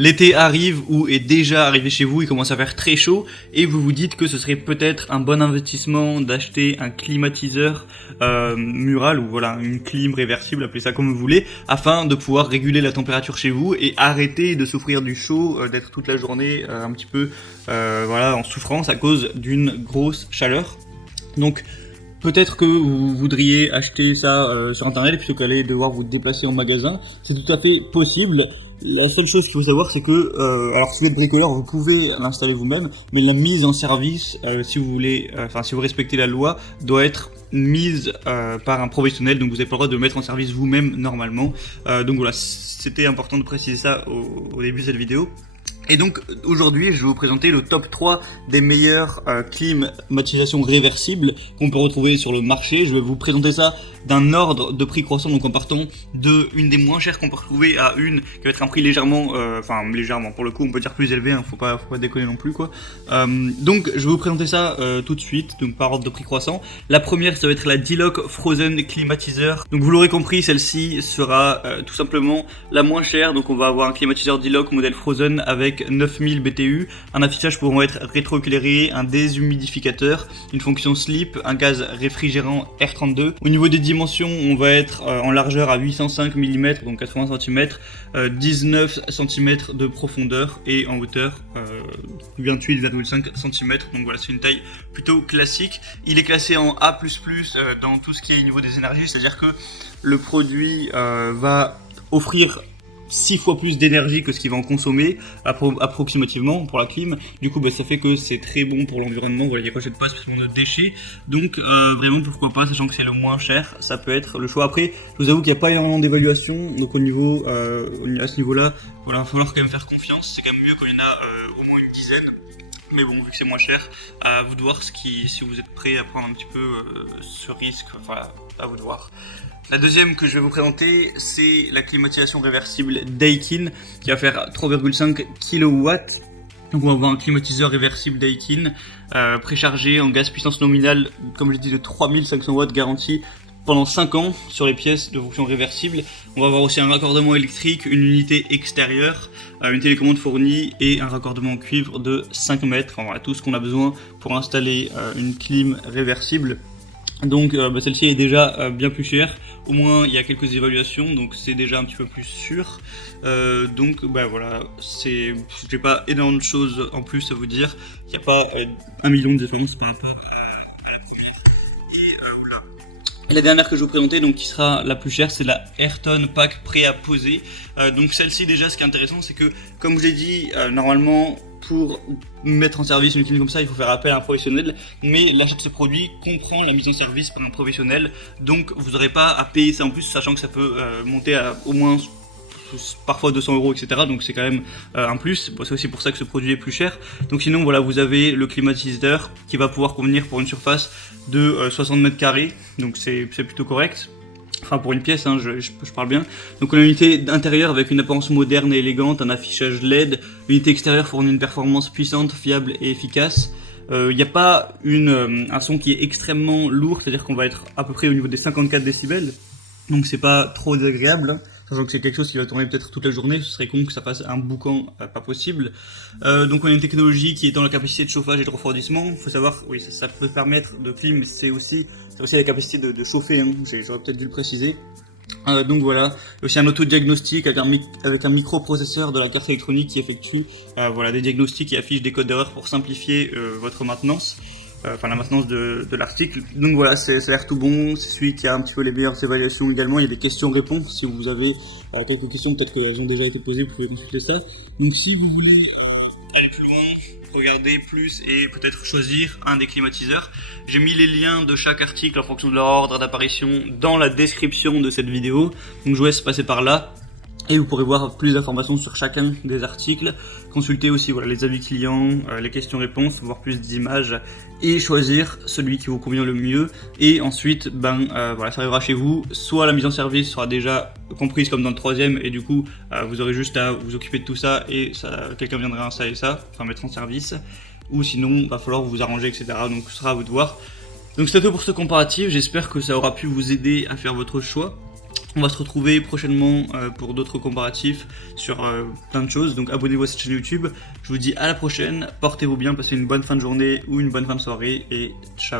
L'été arrive ou est déjà arrivé chez vous, il commence à faire très chaud et vous vous dites que ce serait peut-être un bon investissement d'acheter un climatiseur mural ou voilà une clim réversible, appelez ça comme vous voulez, afin de pouvoir réguler la température chez vous et arrêter de souffrir du chaud, d'être toute la journée un petit peu voilà en souffrance à cause d'une grosse chaleur. Donc peut-être que vous voudriez acheter ça sur internet plutôt qu'aller devoir vous déplacer en magasin, c'est tout à fait possible. La seule chose qu'il faut savoir, c'est que, alors si vous êtes bricoleur, vous pouvez l'installer vous-même, mais la mise en service, si vous voulez, si vous respectez la loi, doit être mise par un professionnel, donc vous n'avez pas le droit de le mettre en service vous-même normalement. Donc voilà, c'était important de préciser ça au début de cette vidéo. Et donc aujourd'hui je vais vous présenter le top 3 des meilleures climatisation réversibles qu'on peut retrouver sur le marché. Je vais vous présenter ça d'un ordre de prix croissant, donc en partant de une des moins chères qu'on peut retrouver à une qui va être un prix légèrement, légèrement pour le coup on peut dire plus élevé, hein, faut pas déconner non plus quoi. Donc je vais vous présenter ça tout de suite, donc par ordre de prix croissant. La première ça va être la D-Lock Frozen Climatiseur. Donc vous l'aurez compris, celle-ci sera tout simplement la moins chère, donc on va avoir un climatiseur D-Lock modèle Frozen avec 9000 BTU, un affichage pouvant être rétroéclairé, un déshumidificateur, une fonction slip, un gaz réfrigérant R32. Au niveau des dimensions, on va être en largeur à 805 mm, donc 80 cm, 19 cm de profondeur et en hauteur 28,5 cm. Donc voilà, c'est une taille plutôt classique. Il est classé en A++ dans tout ce qui est au niveau des énergies, c'est-à-dire que le produit va offrir 6 fois plus d'énergie que ce qu'il va en consommer approximativement pour la clim. Du coup ça fait que c'est très bon pour l'environnement. Voilà, il n'y a pas de passe de déchets, donc vraiment pourquoi pas, sachant que c'est le moins cher, ça peut être le choix. Après je vous avoue qu'il n'y a pas énormément d'évaluation, donc à ce niveau là voilà, il va falloir quand même faire confiance. C'est quand même mieux quand il y en a au moins une dizaine. Mais bon, vu que c'est moins cher, à vous de voir si vous êtes prêt à prendre un petit peu ce risque, voilà, à vous de voir. La deuxième que je vais vous présenter, c'est la climatisation réversible Daikin, qui va faire 3,5 kW. Donc on va avoir un climatiseur réversible Daikin, préchargé en gaz puissance nominale, comme je dis, de 3500 watts garantie pendant 5 ans sur les pièces de fonction réversible. On va avoir aussi un raccordement électrique, une unité extérieure, une télécommande fournie et un raccordement en cuivre de 5 mètres. Enfin voilà, tout ce qu'on a besoin pour installer une clim réversible. Donc celle-ci est déjà bien plus chère, au moins il y a quelques évaluations, donc c'est déjà un petit peu plus sûr. Donc voilà, j'ai pas énormément de choses en plus à vous dire, il n'y a pas 1 million de différences par rapport à la première. Et la dernière que je vais vous présenter, donc qui sera la plus chère, c'est la Airton Pack prêt à poser. Donc celle-ci déjà, ce qui est intéressant, c'est que comme je l'ai dit, normalement pour mettre en service une clim comme ça, il faut faire appel à un professionnel, mais l'achat de ce produit comprend la mise en service par un professionnel, donc vous n'aurez pas à payer ça en plus, sachant que ça peut monter à au moins parfois 200 €, etc. Donc c'est quand même un plus. Bon, c'est aussi pour ça que ce produit est plus cher. Donc sinon voilà, vous avez le climatiseur qui va pouvoir convenir pour une surface de 60 mètres carrés, donc c'est plutôt correct. Enfin pour une pièce, hein, je parle bien. Donc on a une unité intérieure avec une apparence moderne et élégante, un affichage LED. L'unité extérieure fournit une performance puissante, fiable et efficace. Il n'y a pas un son qui est extrêmement lourd, c'est-à-dire qu'on va être à peu près au niveau des 54 décibels. Donc c'est pas trop désagréable, hein. Sachant que c'est quelque chose qui va tourner peut-être toute la journée, ce serait con que ça fasse un boucan pas possible. Donc on a une technologie qui est dans la capacité de chauffage et de refroidissement. Il faut savoir, oui, ça peut permettre de clim, c'est aussi la capacité de chauffer, hein. J'aurais peut-être dû le préciser. Donc voilà, il y a aussi un auto-diagnostic avec un microprocesseur de la carte électronique qui effectue des diagnostics et affiche des codes d'erreur pour simplifier votre maintenance. La maintenance de l'article. Donc voilà, ça a l'air tout bon, c'est celui qui a un petit peu les meilleures évaluations également. Il y a des questions-réponses, si vous avez quelques questions, peut-être qu'elles ont déjà été posées, vous pouvez consulter ça. Donc si vous voulez aller plus loin, regarder plus et peut-être choisir un des climatiseurs, j'ai mis les liens de chaque article en fonction de leur ordre d'apparition dans la description de cette vidéo, donc je vous laisse passer par là. Et vous pourrez voir plus d'informations sur chacun des articles, consulter aussi les avis clients, les questions-réponses, voir plus d'images et choisir celui qui vous convient le mieux. Et ensuite, ça arrivera chez vous. Soit la mise en service sera déjà comprise comme dans le troisième et du coup, vous aurez juste à vous occuper de tout ça et quelqu'un viendra installer ça, mettre en service. Ou sinon, il va falloir vous arranger, etc. Donc ce sera à vous de voir. Donc c'est tout pour ce comparatif. J'espère que ça aura pu vous aider à faire votre choix. On va se retrouver prochainement pour d'autres comparatifs sur plein de choses. Donc abonnez-vous à cette chaîne YouTube. Je vous dis à la prochaine. Portez-vous bien, passez une bonne fin de journée ou une bonne fin de soirée et ciao.